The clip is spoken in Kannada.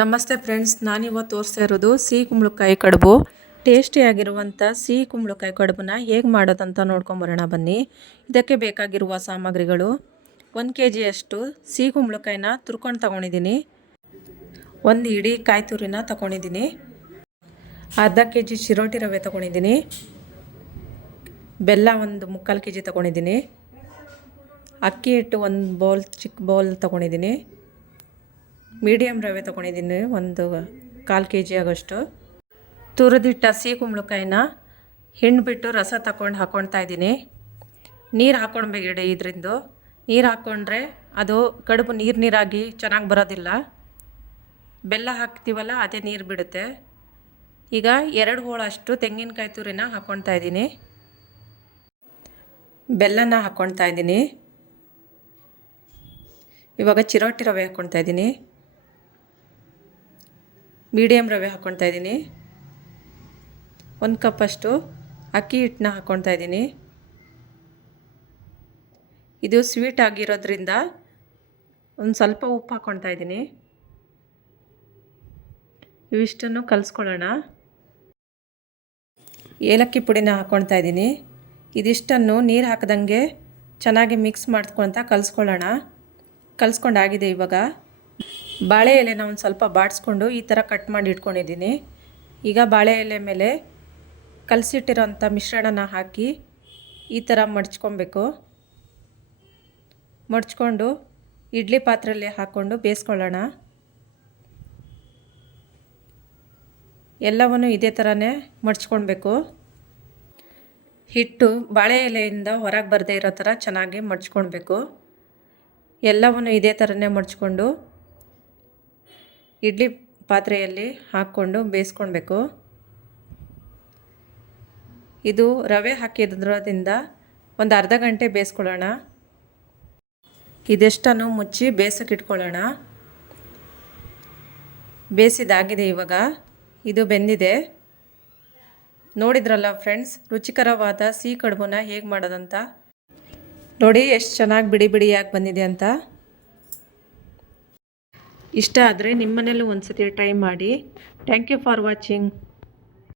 ನಮಸ್ತೆ ಫ್ರೆಂಡ್ಸ್, ನಾನಿವತ್ತು ತೋರಿಸ್ತಾ ಇರೋದು ಸಿಹಿ ಕುಂಬಳಕಾಯಿ ಕಡುಬು. ಟೇಸ್ಟಿಯಾಗಿರುವಂಥ ಸಿಹಿ ಕುಂಬಳಕಾಯಿ ಕಡುಬನ್ನ ಹೇಗೆ ಮಾಡೋದಂತ ನೋಡ್ಕೊಂಬರೋಣ ಬನ್ನಿ. ಇದಕ್ಕೆ ಬೇಕಾಗಿರುವ ಸಾಮಗ್ರಿಗಳು ಒಂದು ಕೆ ಜಿಯಷ್ಟು ಸಿಹಿ ಕುಂಬಳಕಾಯಿನ ತುರ್ಕೊಂಡು ತಗೊಂಡಿದ್ದೀನಿ. ಒಂದು ಇಡೀ ಕಾಯಿ ತುರಿನ ತಗೊಂಡಿದ್ದೀನಿ. ಅರ್ಧ ಕೆ ಜಿ ಶಿರೋಟಿ ರವೆ ತಗೊಂಡಿದ್ದೀನಿ. ಬೆಲ್ಲ ಒಂದು ಮುಕ್ಕಾಲು ಕೆ ಜಿ ತಗೊಂಡಿದ್ದೀನಿ. ಅಕ್ಕಿ ಹಿಟ್ಟು ಒಂದು ಬೌಲ್ ಚಿಕ್ಕ ಬೌಲ್ ತಗೊಂಡಿದ್ದೀನಿ. ಮೀಡಿಯಮ್ ರವೆ ತೊಗೊಂಡಿದ್ದೀನಿ, ಒಂದು ಕಾಲು ಕೆ ಜಿ ಆಗೋಷ್ಟು. ತುರಿದಿಟ್ಟ ಸಿಹಿ ಕುಂಬಳಕಾಯಿನ ಹಿಂಡ್ಬಿಟ್ಟು ರಸ ತಗೊಂಡು ಹಾಕ್ಕೊಳ್ತಾ ಇದ್ದೀನಿ. ನೀರು ಹಾಕ್ಕೊಳ್ಬೇಕಿಡಿ ಇದರಿಂದ. ನೀರು ಹಾಕ್ಕೊಂಡ್ರೆ ಅದು ಕಡುಬು ನೀರು ನೀರಾಗಿ ಚೆನ್ನಾಗಿ ಬರೋದಿಲ್ಲ. ಬೆಲ್ಲ ಹಾಕ್ತೀವಲ್ಲ, ಅದೇ ನೀರು ಬಿಡುತ್ತೆ. ಈಗ ಎರಡು ಹೋಳಷ್ಟು ತೆಂಗಿನಕಾಯಿ ತುರಿನ ಹಾಕ್ಕೊಳ್ತಾ ಇದ್ದೀನಿ. ಬೆಲ್ಲನ ಹಾಕ್ಕೊಳ್ತಾ ಇದ್ದೀನಿ. ಇವಾಗ ಚಿರೋಟಿ ರವೆ ಹಾಕ್ಕೊಳ್ತಾ ಇದ್ದೀನಿ. ಮೀಡಿಯಮ್ ರವೆ ಹಾಕ್ಕೊಳ್ತಾ ಇದ್ದೀನಿ. ಒಂದು ಕಪ್ಪಷ್ಟು ಅಕ್ಕಿ ಹಿಟ್ಟನ್ನ ಹಾಕ್ಕೊಳ್ತಾ ಇದ್ದೀನಿ. ಇದು ಸ್ವೀಟ್ ಆಗಿರೋದ್ರಿಂದ ಒಂದು ಸ್ವಲ್ಪ ಉಪ್ಪು ಹಾಕ್ಕೊಳ್ತಾ ಇದ್ದೀನಿ. ಇವಿಷ್ಟನ್ನು ಕಲಿಸ್ಕೊಳ್ಳೋಣ. ಏಲಕ್ಕಿ ಪುಡಿನ ಹಾಕ್ಕೊಳ್ತಾ ಇದ್ದೀನಿ. ಇದಿಷ್ಟನ್ನು ನೀರು ಹಾಕ್ದಂಗೆ ಚೆನ್ನಾಗಿ ಮಿಕ್ಸ್ ಮಾಡ್ಕೊಳ್ತಾ ಕಲಿಸ್ಕೊಳ್ಳೋಣ. ಕಲಿಸ್ಕೊಂಡಾಗಿದೆ ಇವಾಗ. ಬಾಳೆ ಎಲೆನ ಒಂದು ಸ್ವಲ್ಪ ಬಾಡಿಸ್ಕೊಂಡು ಈ ಥರ ಕಟ್ ಮಾಡಿ ಇಟ್ಕೊಂಡಿದ್ದೀನಿ. ಈಗ ಬಾಳೆ ಎಲೆ ಮೇಲೆ ಕಲಸಿಟ್ಟಿರೋಂಥ ಮಿಶ್ರಣನ ಹಾಕಿ ಈ ಥರ ಮಡ್ಚ್ಕೊಬೇಕು. ಮಡ್ಚ್ಕೊಂಡು ಇಡ್ಲಿ ಪಾತ್ರೆಯಲ್ಲಿ ಹಾಕ್ಕೊಂಡು ಬೇಯಿಸ್ಕೊಳ್ಳೋಣ. ಎಲ್ಲವನ್ನು ಇದೇ ಥರನೇ ಮಡ್ಚ್ಕೊಳ್ಬೇಕು. ಹಿಟ್ಟು ಬಾಳೆ ಎಲೆಯಿಂದ ಹೊರಗೆ ಬರದೇ ಇರೋ ಥರ ಚೆನ್ನಾಗಿ ಮಡ್ಚ್ಕೊಳ್ಬೇಕು. ಎಲ್ಲವನ್ನು ಇದೇ ಥರನೇ ಮಡ್ಚ್ಕೊಂಡು ಇಡ್ಲಿ ಪಾತ್ರೆಯಲ್ಲಿ ಹಾಕ್ಕೊಂಡು ಬೇಯಿಸ್ಕೊಳ್ಬೇಕು. ಇದು ರವೆ ಹಾಕಿದ್ರದಿಂದ ಒಂದು ಅರ್ಧ ಗಂಟೆ ಬೇಯಿಸ್ಕೊಳ್ಳೋಣ. ಇದೆಷ್ಟನ್ನು ಮುಚ್ಚಿ ಬೇಸಕ್ಕೆ ಇಟ್ಕೊಳ್ಳೋಣ ಬೇಯಿಸಿದಾಗಿದೆ ಇವಾಗ. ಇದು ಬೆಂದಿದೆ. ನೋಡಿದ್ರಲ್ಲ ಫ್ರೆಂಡ್ಸ್, ರುಚಿಕರವಾದ ಸಿಹಿ ಕಡುಬನ್ನ ಹೇಗೆ ಮಾಡೋದಂತ? ನೋಡಿ, ಎಷ್ಟು ಚೆನ್ನಾಗಿ ಬಿಡಿ ಬಿಡಿಯಾಗಿ ಬಂದಿದೆ ಅಂತ. ಇಷ್ಟ ಆದರೆ ನಿಮ್ಮನೇಲೂ ಒಂದು ಸತಿ ಟ್ರೈ ಮಾಡಿ. Thank you for watching